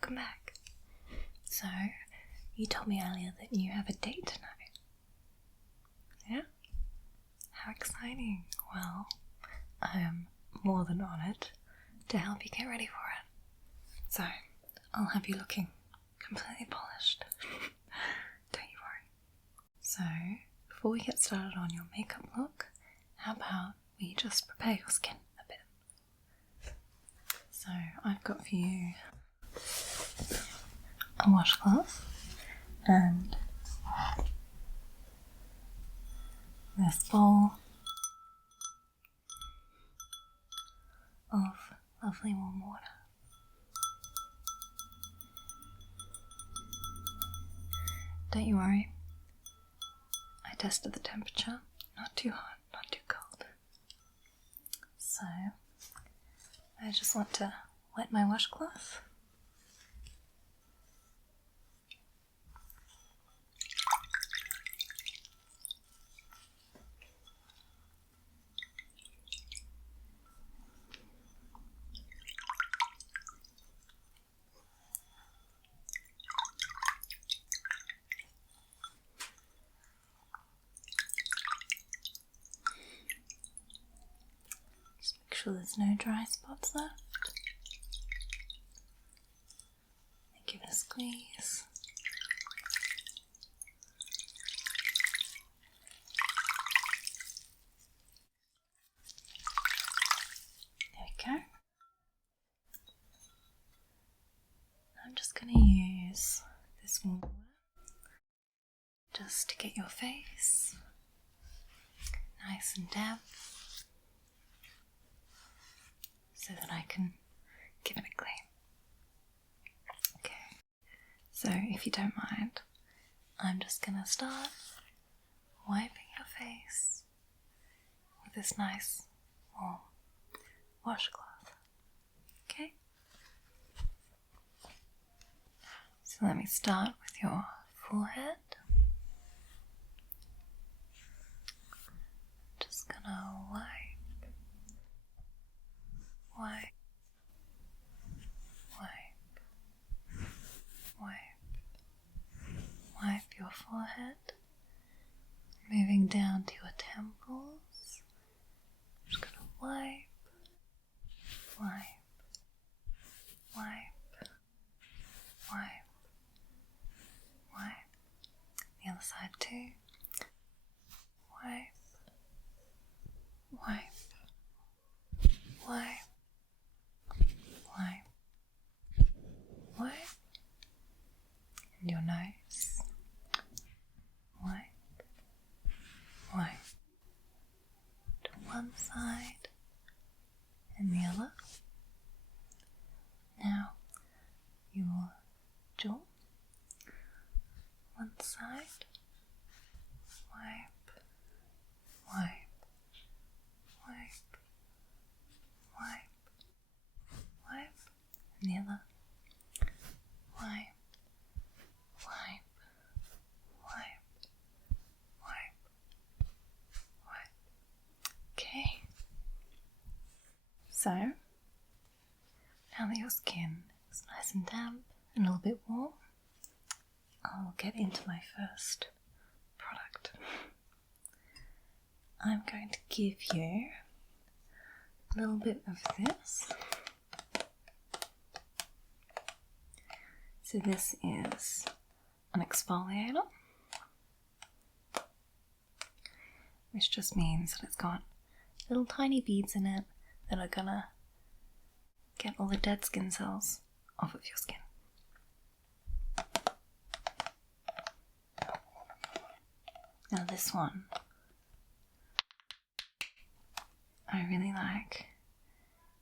welcome back. So, you told me earlier that you have a date tonight. Yeah? How exciting. Well, I am more than honoured to help you get ready for it. So, I'll have you looking completely polished. Don't you worry. So, before we get started on your makeup look, how about we just prepare your skin a bit? So, I've got for you a washcloth and this bowl of lovely warm water. Don't you worry, I tested the temperature, not too hot, not too cold. So, I just want to wet my washcloth. Make sure there's no dry spots left. Give it a squeeze. There we go. I'm just going to use this warm water just to get your face nice and damp, so that I can give it a clean. Okay, so if you don't mind, I'm just gonna start wiping your face with this nice warm washcloth. Okay? So let me start with your forehead. Just gonna wipe your forehead, moving down to your temples. I'm just gonna wipe. The other side too. Wipe. And your nose. Wipe. To one side and the other. Now your jaw. One side. Wipe. And the other. Wipe. Okay. So, now that your skin is nice and damp and a little bit warm, I'll get into my first product. I'm going to give you a little bit of this. So this is an exfoliator, which just means that it's got little tiny beads in it that are gonna get all the dead skin cells off of your skin. Now this one I really like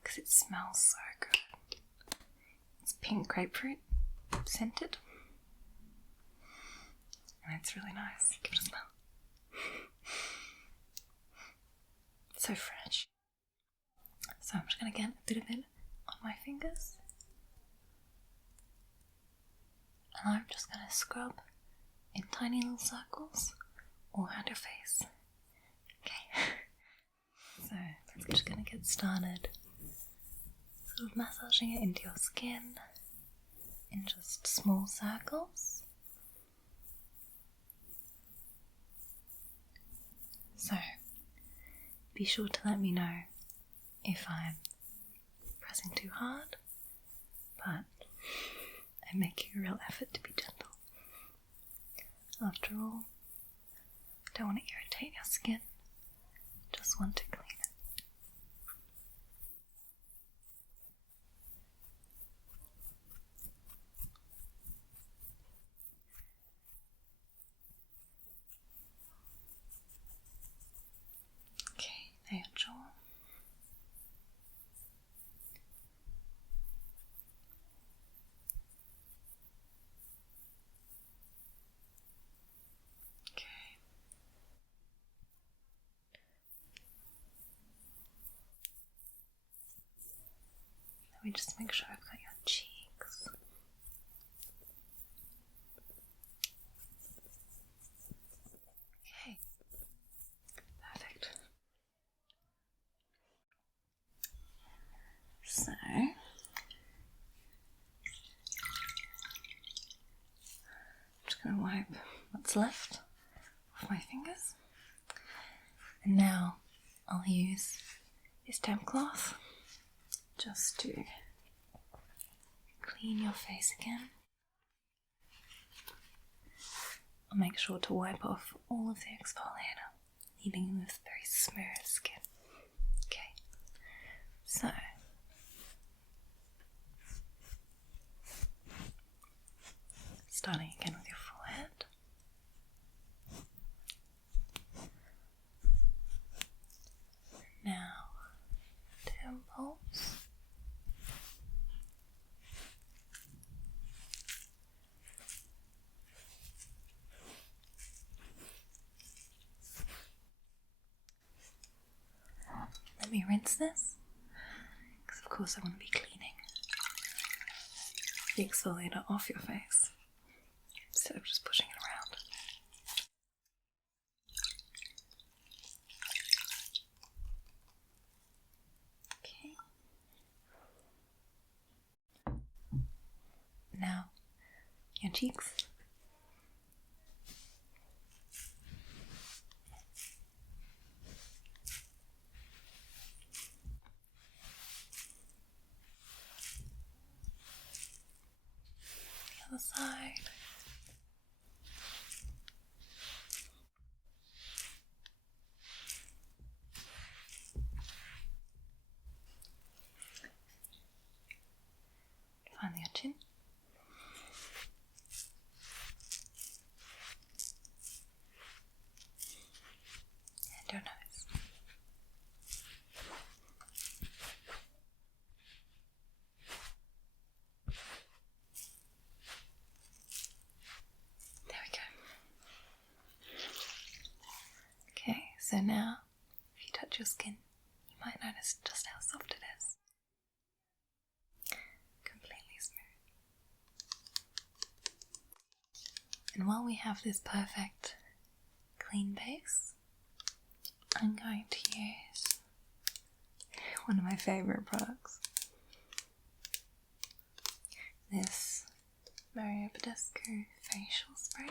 because it smells so good. It's pink grapefruit scented and it's really nice. Give it a smell. It's so fresh. So I'm just going to get a bit of it on my fingers and I'm just going to scrub in tiny little circles all around your face. Okay. So I'm just going to get started sort of massaging it into your skin. in just small circles. So, be sure to let me know if I'm pressing too hard, but I'm making a real effort to be gentle. After all, don't want to irritate your skin, just want to clean it. Okay, there your jaw. Let me just make sure I've got your cheeks. Okay, perfect. So, I'm just going to wipe what's left off my fingers. And now I'll use this damp cloth just to clean your face again. I'll make sure to wipe off all of the exfoliator, leaving you with very smooth skin. Okay, so starting again with your forehead. Now, temples. Let me rinse this, because of course I want to be cleaning the exfoliator off your face instead of just pushing it around. Okay. Now, your cheeks. The other side. Finally, your chin. And your nose. There we go. Okay, so now if you touch your skin, you might notice just how soft it is. Completely smooth. And while we have this perfect clean base, I'm going to use one of my favourite products. This Pedesta facial spray.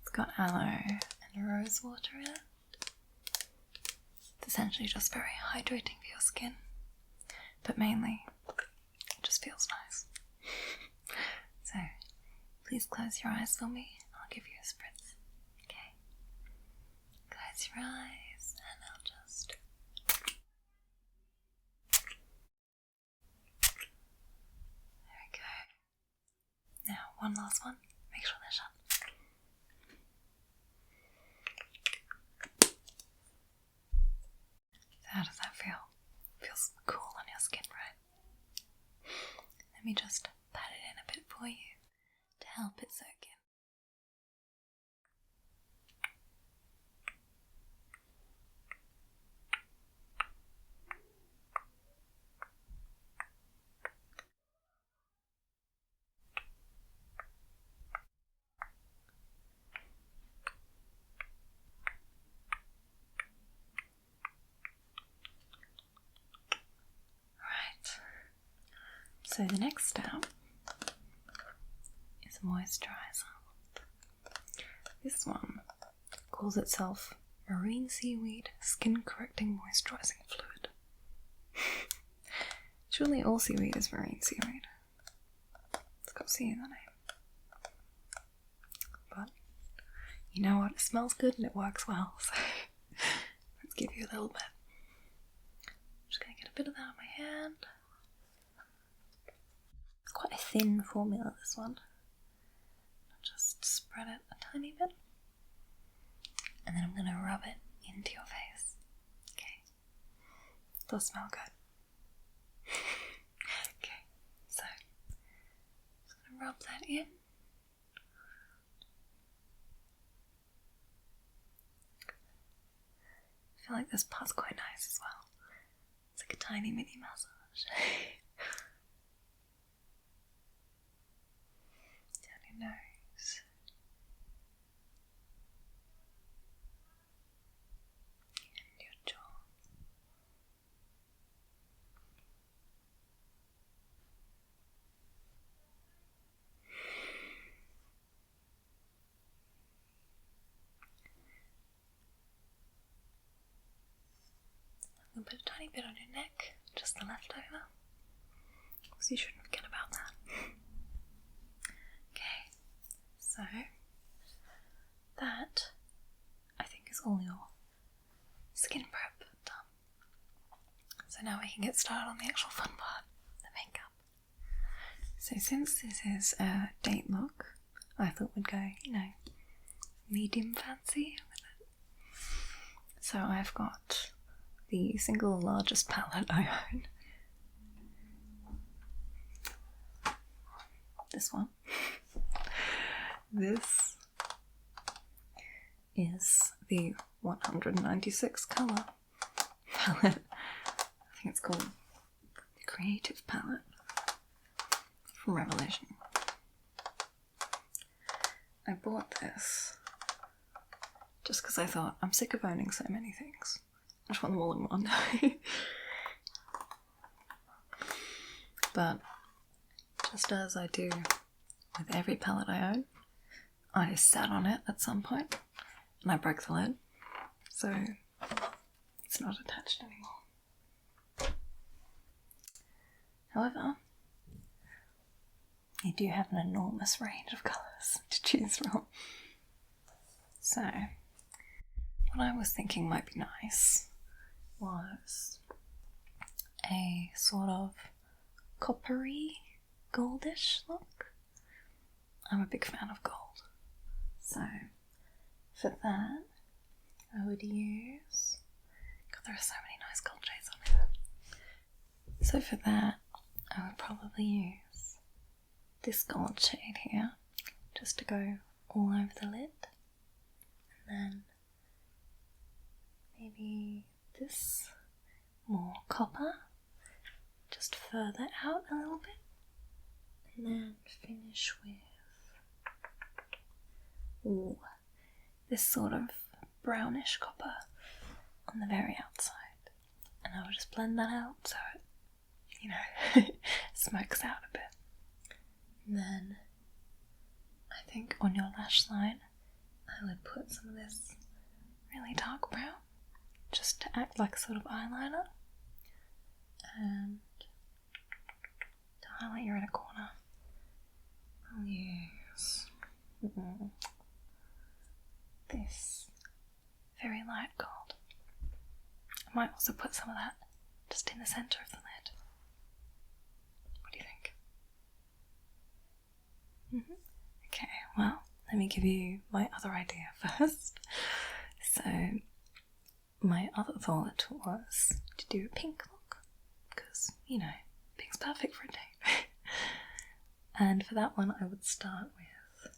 It's got aloe and rose water in it. It's essentially just very hydrating for your skin, but mainly it just feels nice. So please close your eyes for me. I'll give you a spritz. Okay. Close your eyes and I'll just... There we go. Now one last one. Make sure they're shut. So how does that feel? Feels cool on your skin, right? Let me just pat it in a bit for you to help it soak in. So the next step is a moisturiser. This one calls itself Marine Seaweed Skin Correcting Moisturizing Fluid. Surely all seaweed is marine seaweed. It's got C in the name. But you know what? It smells good and it works well, so let's give you a little bit. I'm just going to get a bit of that on my hand. It's quite a thin formula, this one. I'll just spread it a tiny bit. And then I'm going to rub it into your face. Okay. Does smell good. Okay, so I'm just going to rub that in. I feel like this part's quite nice as well. It's like a tiny mini massage. Down your nose. And your jaw. I'm going to put a tiny bit on your neck, just the leftover, because you shouldn't forget about that. Okay, so that I think is all your skin prep done. So now we can get started on the actual fun part, the makeup. So since this is a date look, I thought we'd go, medium fancy with it. So I've got the single largest palette I own. This one. This is the 196 colour palette. I think it's called the Creative Palette from Revelation. I bought this just because I thought I'm sick of owning so many things. I just want them all in one. But just as I do with every palette I own, I sat on it at some point and I broke the lid, so it's not attached anymore. However, you do have an enormous range of colours to choose from. So, what I was thinking might be nice was a sort of coppery, goldish look. I'm a big fan of gold. So, for that, I would use... God, there are so many nice gold shades on here. So for that, I would probably use this gold shade here, just to go all over the lid. And then maybe this more copper, just further out a little bit. And then finish with this sort of brownish copper on the very outside. And I will just blend that out so it, smokes out a bit. And then I think on your lash line, I would put some of this really dark brown, just to act like a sort of eyeliner. And to highlight your inner corner, I'll use this very light gold. I might also put some of that just in the centre of the lid. What do you think? Okay, well, let me give you my other idea first. So, my other thought was to do a pink look, because, pink's perfect for a date. And for that one, I would start with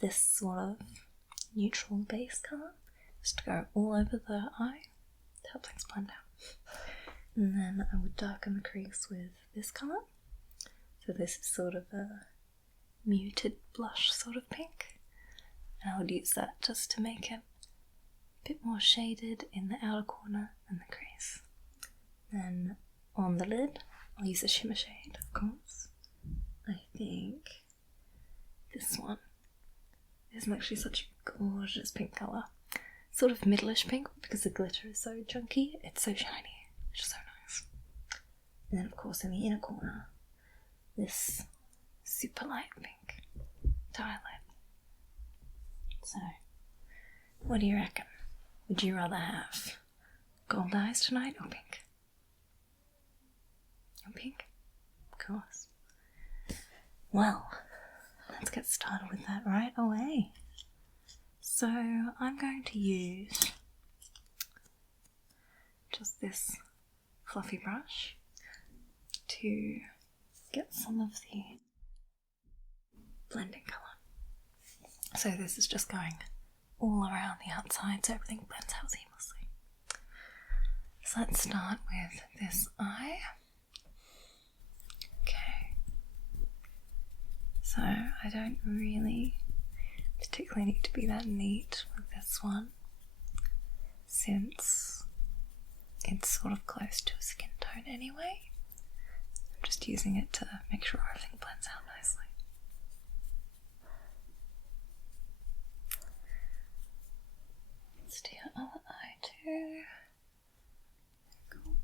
this sort of neutral base colour, just to go all over the eye to help things blend out. And then I would darken the crease with this colour. So this is sort of a muted blush sort of pink. And I would use that just to make it a bit more shaded in the outer corner and the crease. Then on the lid, I'll use a shimmer shade, of course. I think this one is actually such a gorgeous pink colour. Sort of middleish pink, because the glitter is so chunky, it's so shiny, it's just so nice. And then of course in the inner corner, this super light pink to highlight. So, what do you reckon? Would you rather have gold eyes tonight or pink? Or pink? Of course. Well, let's get started with that right away. So I'm going to use just this fluffy brush to get some of the blending colour. So this is just going all around the outside so everything blends out seamlessly. So let's start with this eye. Okay. So I don't really particularly need to be that neat with this one, since it's sort of close to a skin tone anyway. I'm just using it to make sure everything blends out nicely. Let's do your other eye too. Cool.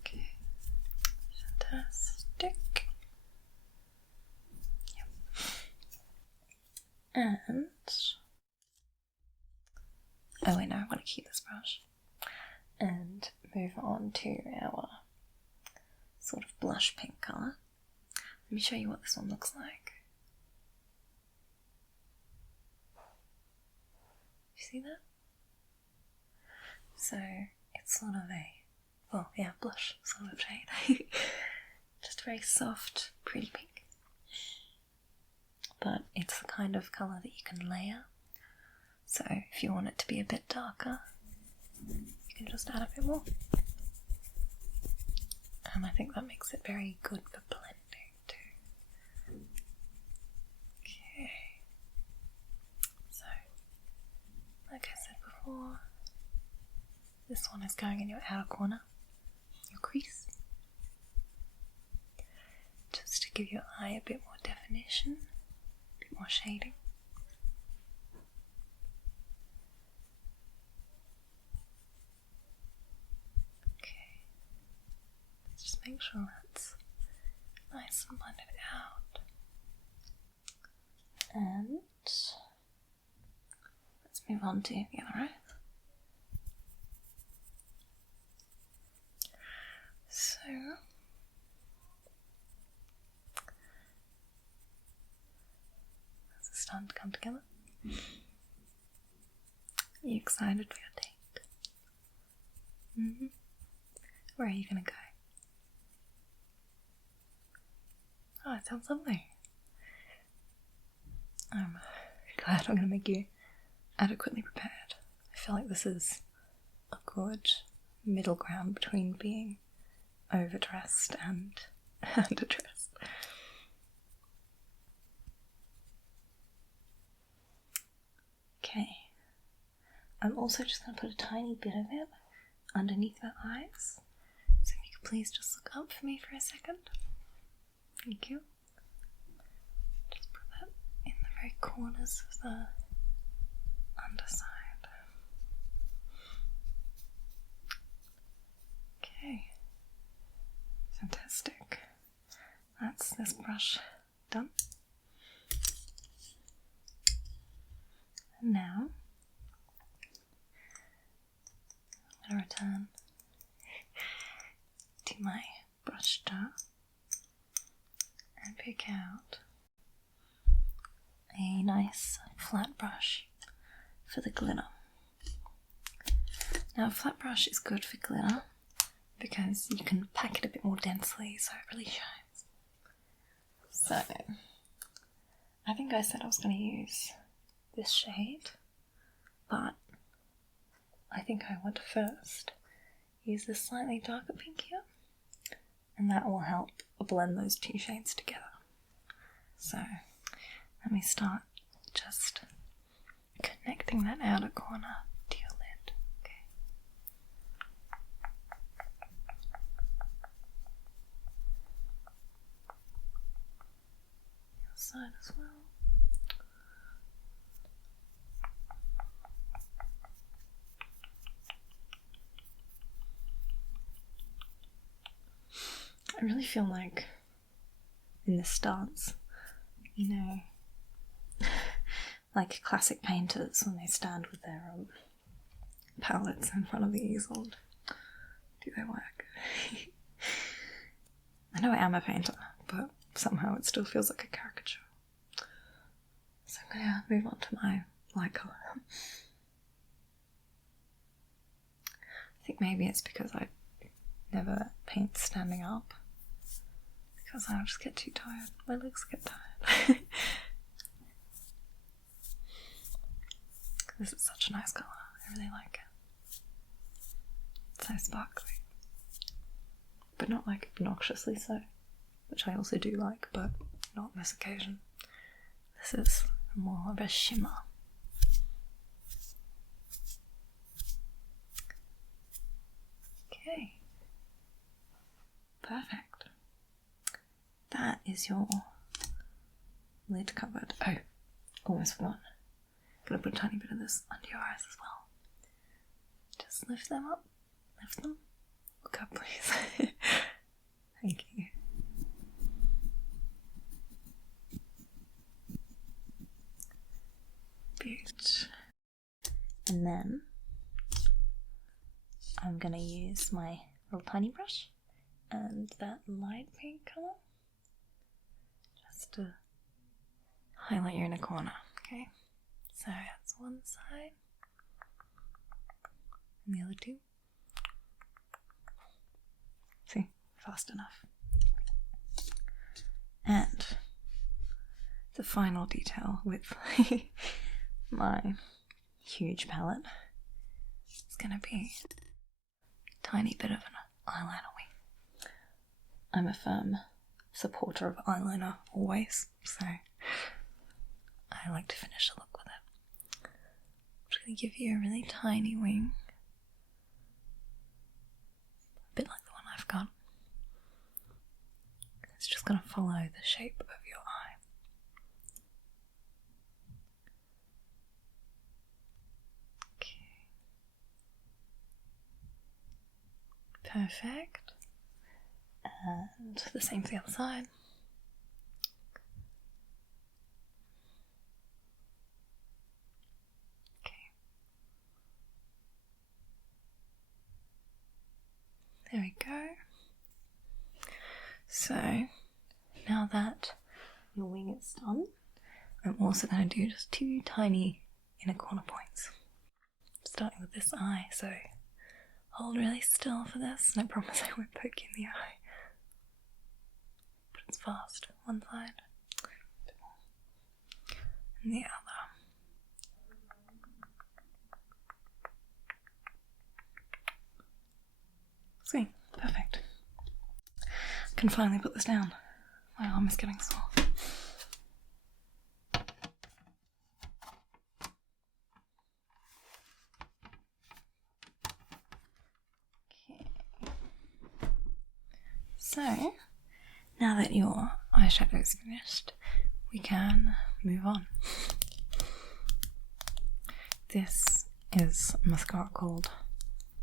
Okay, fantastic. Yep. And oh wait, no, I want to keep this brush and move on to our sort of blush pink colour. Let me show you what this one looks like. You see that? So it's sort of a, well, yeah, blush sort of shade. Just a very soft, pretty pink. But it's the kind of colour that you can layer. So if you want it to be a bit darker, you can just add a bit more. And I think that makes it very good for blending too. Okay. So, like I said before, this one is going in your outer corner, your crease. Just to give your eye a bit more definition, a bit more shading. Make sure that's nice and blended out. And let's move on to the other eye. So this is starting to come together. Are you excited for your date? Mm-hmm. Where are you going to go? Oh, it sounds lovely. I'm glad I'm going to make you adequately prepared. I feel like this is a good middle ground between being overdressed and underdressed. Okay. I'm also just going to put a tiny bit of it underneath her eyes. So if you could please just look up for me for a second. Thank you. Just put that in the very corners of the underside. Okay. Fantastic. That's this brush done. And now I'm going to return to my brush jar and pick out a nice flat brush for the glitter. Now a flat brush is good for glitter because you can pack it a bit more densely so it really shines. So I think I said I was going to use this shade, but I think I want to first use this slightly darker pink here, and that will help blend those two shades together. So let me start just adding that outer corner to your lid. Okay. Your side as well. I really feel like in this stance, you know, like classic painters when they stand with their palettes in front of the easel, do their work. I know I am a painter, but somehow it still feels like a caricature. So I'm gonna move on to my light colour. I think maybe it's because I never paint standing up, because I'll just get too tired. My legs get tired. This is such a nice colour. I really like it. It's so sparkly. But not like obnoxiously so, which I also do like, but not on this occasion. This is more of a shimmer. Okay. Perfect. That is your lid covered. Oh, almost forgot. Gonna put a tiny bit of this under your eyes as well. Just lift them up. Lift them. Look up, please. Thank you. Beaut. And then I'm gonna use my little tiny brush and that light pink colour just to highlight your inner corner. Okay. So that's one side, and the other two. See, fast enough. And the final detail with my huge palette is going to be a tiny bit of an eyeliner wing. I'm a firm supporter of eyeliner always, so I like to finish the look with it. I'm just going to give you a really tiny wing, a bit like the one I've got. It's just going to follow the shape of your eye. Okay. Perfect. And the same for the other side. There we go. So now that your wing is done, I'm also going to do just two tiny inner corner points. Starting with this eye, so hold really still for this, and I promise I won't poke you in the eye. But it's fast. One side, and the other. Sweet, perfect. I can finally put this down. My arm is getting sore. Okay. So, now that your eyeshadow is finished, we can move on. This is a mascara called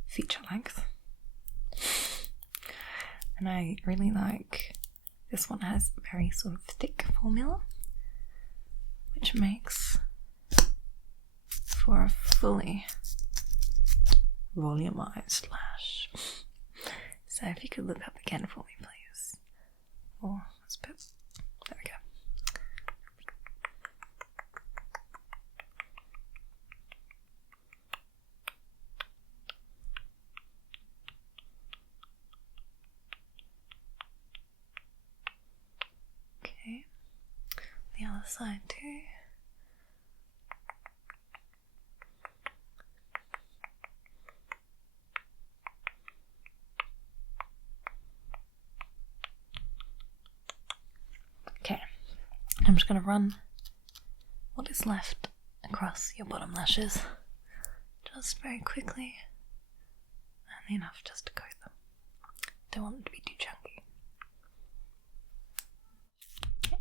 Feature Length. And I really like this one. Has a very sort of thick formula, which makes for a fully volumized lash. So if you could look up again for me, please. Oh, that's a bit. There we go. Okay, the other side too. Okay, I'm just going to run what is left across your bottom lashes, just very quickly, and enough just to coat them. Don't want them to be too chunky. Okay.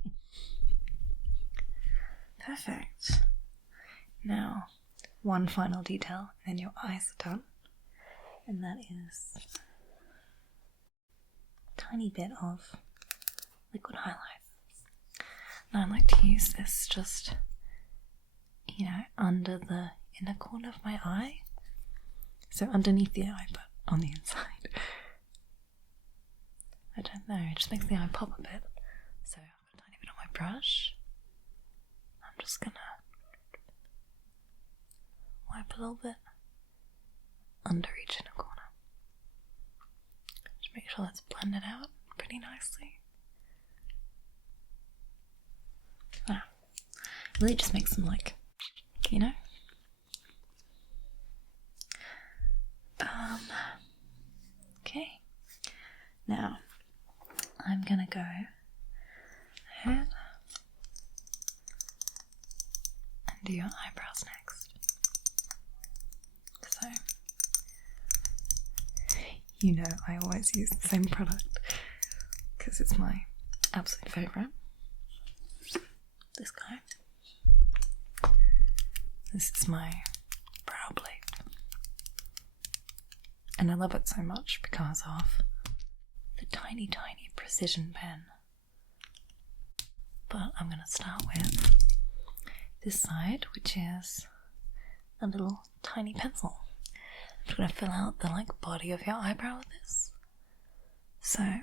Perfect. Now, one final detail, and then your eyes are done, and that is a tiny bit of liquid highlight. Now I like to use this just, you know, under the inner corner of my eye. So underneath the eye, but on the inside. I don't know, it just makes the eye pop a bit. So I've got a tiny bit on my brush. I'm just gonna wipe a little bit under each inner corner. Just make sure that's blended out pretty nicely. Wow. Really just makes them like, you know? Okay. Now, I'm gonna go ahead and do your eyebrows next. So, you know I always use the same product because it's my absolute favourite. This guy. This is my brow blade. And I love it so much because of the tiny, tiny precision pen. But I'm going to start with this side, which is a little tiny pencil. I'm going to fill out the body of your eyebrow with this. So I'll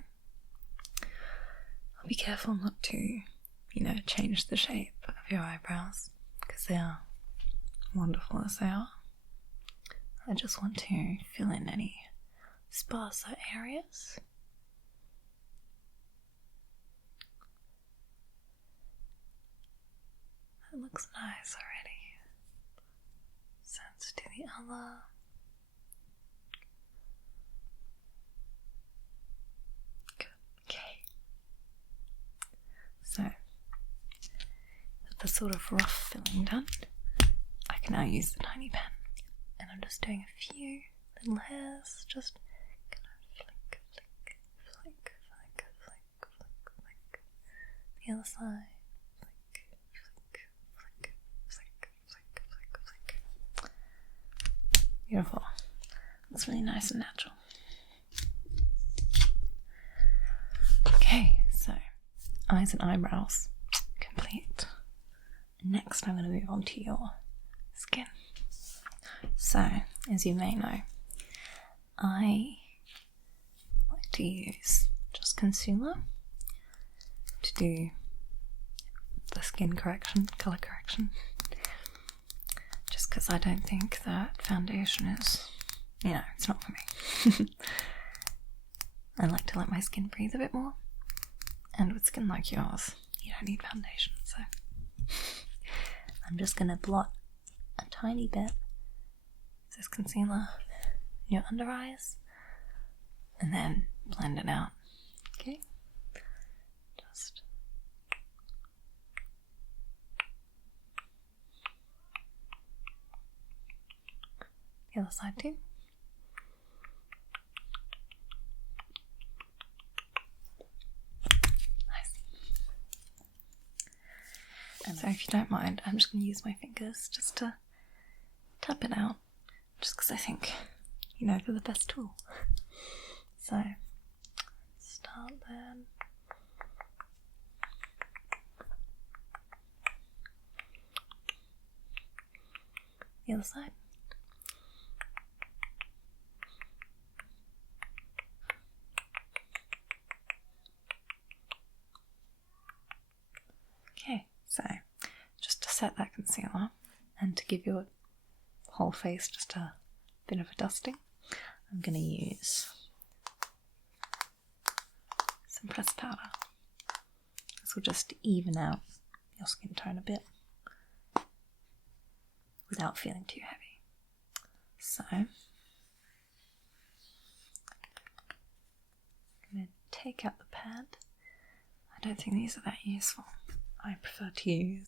be careful not to, you know, change the shape of your eyebrows because they are wonderful as they are. I just want to fill in any sparser areas. That looks nice already. So let's do the other. Good. Okay. So, with the sort of rough filling done, I can now use the tiny pen. And I'm just doing a few little hairs, just kind of flick, flick, flick, flick, flick, flick, flick. The other side, flick, flick, flick, flick, flick, flick, flick. Beautiful. Looks really nice and natural. Okay, so eyes and eyebrows complete. Next, I'm going to move on to your skin. So, as you may know, I like to use just concealer to do the skin correction, colour correction, just because I don't think that foundation is, you know, it's not for me. I like to let my skin breathe a bit more, and with skin like yours, you don't need foundation, so I'm just going to blot a tiny bit this concealer in your under eyes and then blend it out. Okay, just the other side too. Nice. And so if you don't mind, I'm just going to use my fingers just to tap it out. Just because I think, you know, they're the best tool. So, start then. The other side. Okay, so just to set that concealer and to give your whole face just a bit of a dusting, I'm going to use some pressed powder. This will just even out your skin tone a bit without feeling too heavy. So I'm going to take out the pad. I don't think these are that useful. I prefer to use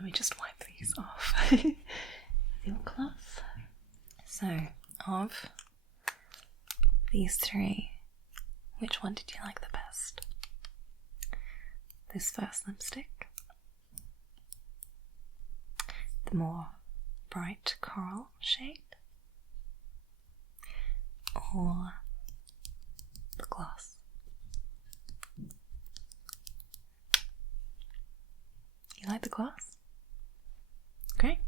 Let me just wipe these off with your cloth. So, of these three, which one did you like the best? This first lipstick, the more bright coral shade, or the gloss? You like the gloss? Great.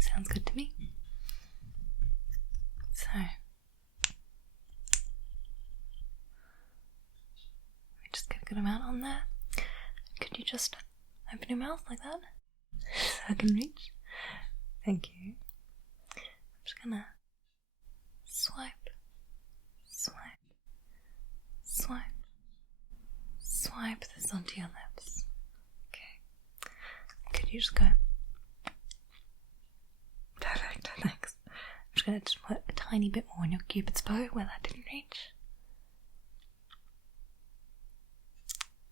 Sounds good to me. So, we just get a good amount on there. Could you just open your mouth like that so I can reach? Thank you. I'm just gonna swipe, swipe, swipe, swipe this onto your lips. Okay. Could you just go? Perfect, thanks. I'm just gonna just put a tiny bit more on your cupid's bow where that didn't reach.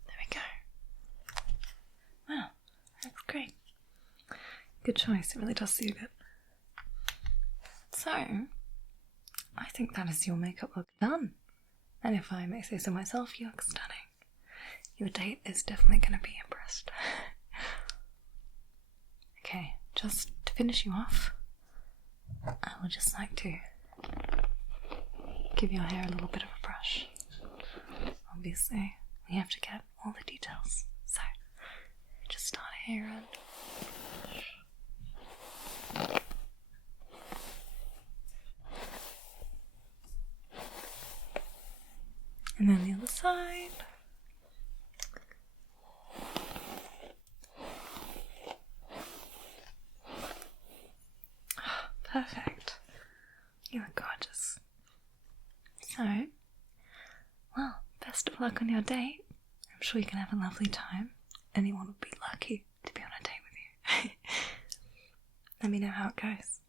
There we go. Wow, that's great. Good choice, it really does suit it. So, I think that is your makeup look done. And if I may say so myself, you look stunning. Your date is definitely going to be impressed. Okay, just to finish you off, I would just like to give your hair a little bit of a brush. Obviously, we have to get all the details, so just start here and then the other side. Perfect. You look gorgeous. So, well, best of luck on your date. I'm sure you can have a lovely time. Anyone would be lucky to be on a date with you. Let me know how it goes.